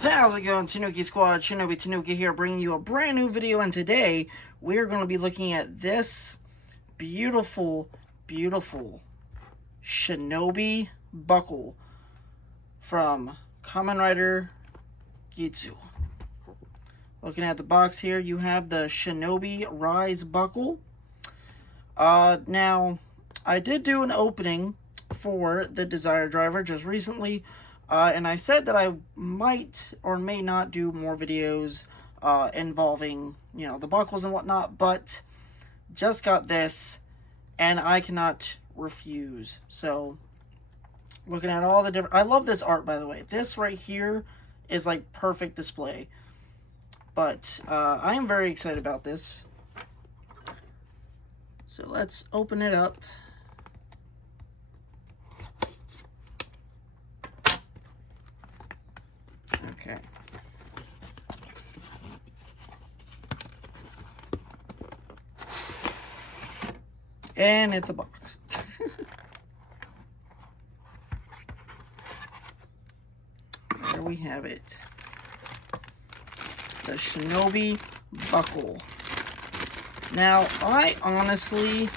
How's it going, Tanuki Squad? Shinobi Tanuki here, bringing you a brand new video, and today we're going to be looking at this beautiful, beautiful Shinobi buckle from Kamen Rider Geats. Looking at the box here, you have the Shinobi Rise buckle. Now, I did do an opening for the Desire Driver just recently, and I said that I might or may not do more videos involving, the buckles and whatnot, but just got this, and I cannot refuse. So, looking at all the different... I love this art, by the way. This right here is, like, perfect display. But, I am very excited about this. So, let's open it up. Okay. And it's a box. There we have it. The Shinobi buckle. Now, I honestly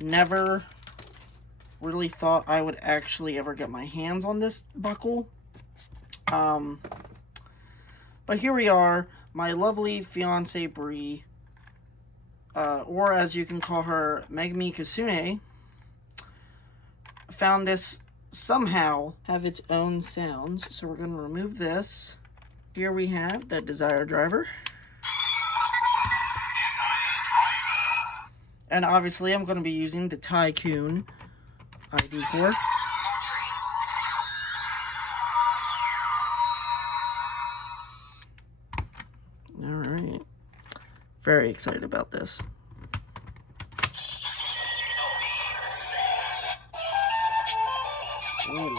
never really thought I would actually ever get my hands on this buckle. But here we are, my lovely fiance Bree, or as you can call her, Megumi Kasune, found this somehow have its own sounds. So we're going to remove this. Here we have the Desire Driver. And obviously I'm going to be using the Tycoon ID cord. Alright. Very excited about this. Ooh.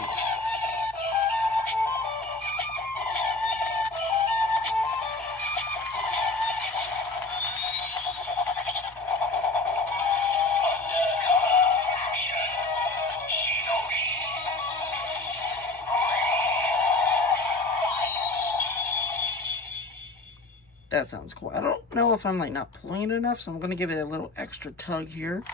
That sounds cool. I don't know if I'm like not pulling it enough, so I'm going to give it a little extra tug here.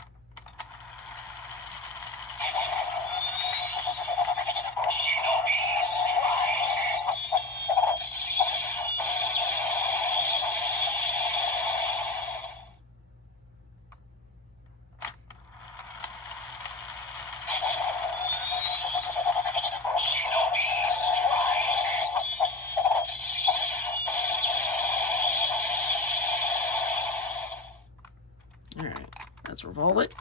Alright, let's revolve it.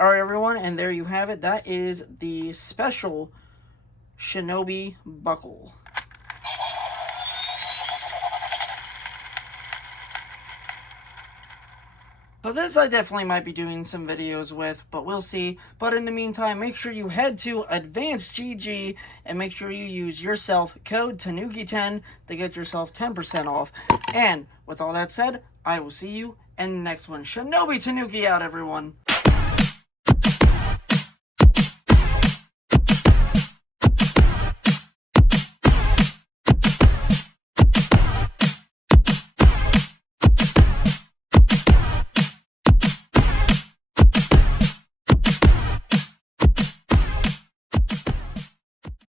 Alright everyone, and there you have it. That is the special Shinobi buckle. So this I definitely might be doing some videos with, but we'll see. But in the meantime, make sure you head to ADVANCEDgg and make sure you use yourself code Tanuki10 to get yourself 10% off. And with all that said, I will see you in the next one. Shinobi Tanuki out, everyone.